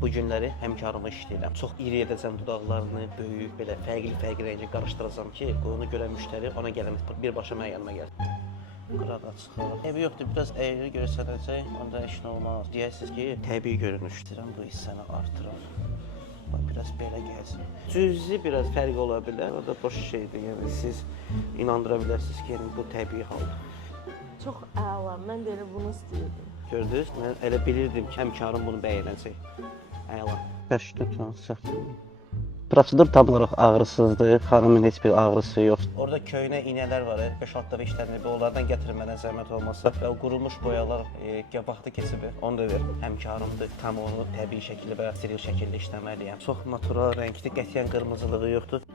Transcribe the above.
Bu günləri həmkarımla işləyirəm. Çox iri edəcəm dodaqlarını, böyük, belə fərqli rəngə qarışdıracağam ki, onu görən müştəri ona gələn birbaşa mənim yanıma gəlsin. Qırada çıxaq. Evi yoxdur, biraz əyri görsənəcək, onda heç nə olmaz. Deyəsiniz ki, təbii görünüş. İstəyirəm bu hissəni artırar. Biraz belə gəlsin. Cüzi biraz fərq ola bilər, o da boş şeydir. Yəni siz inandıra bilərsiniz ki, yəni, bu təbii haldır. Çox əla, mən də elə bunu istəyirdim. Gördünüz, mən elə bilirdim ki, həmkarım bunu bəyənəcək. Əla. Qəşqdə transat. Prosedur tam olaraq ağrısızdır, xanımın heç bir ağrısı yoxdur. Orada köynə iynələr var, 5-6 dəfə işlənib, onlardan gətirin mənə zəhmət olmasa. Və qurumuş boyalar vaxtı keçib, onu da ver. Həmkarımdır, tam onu təbii şəkildə və steril şəkildə işləməliyəm. Çox natural rəngli, qətiyyən qırmızılığı yoxdur.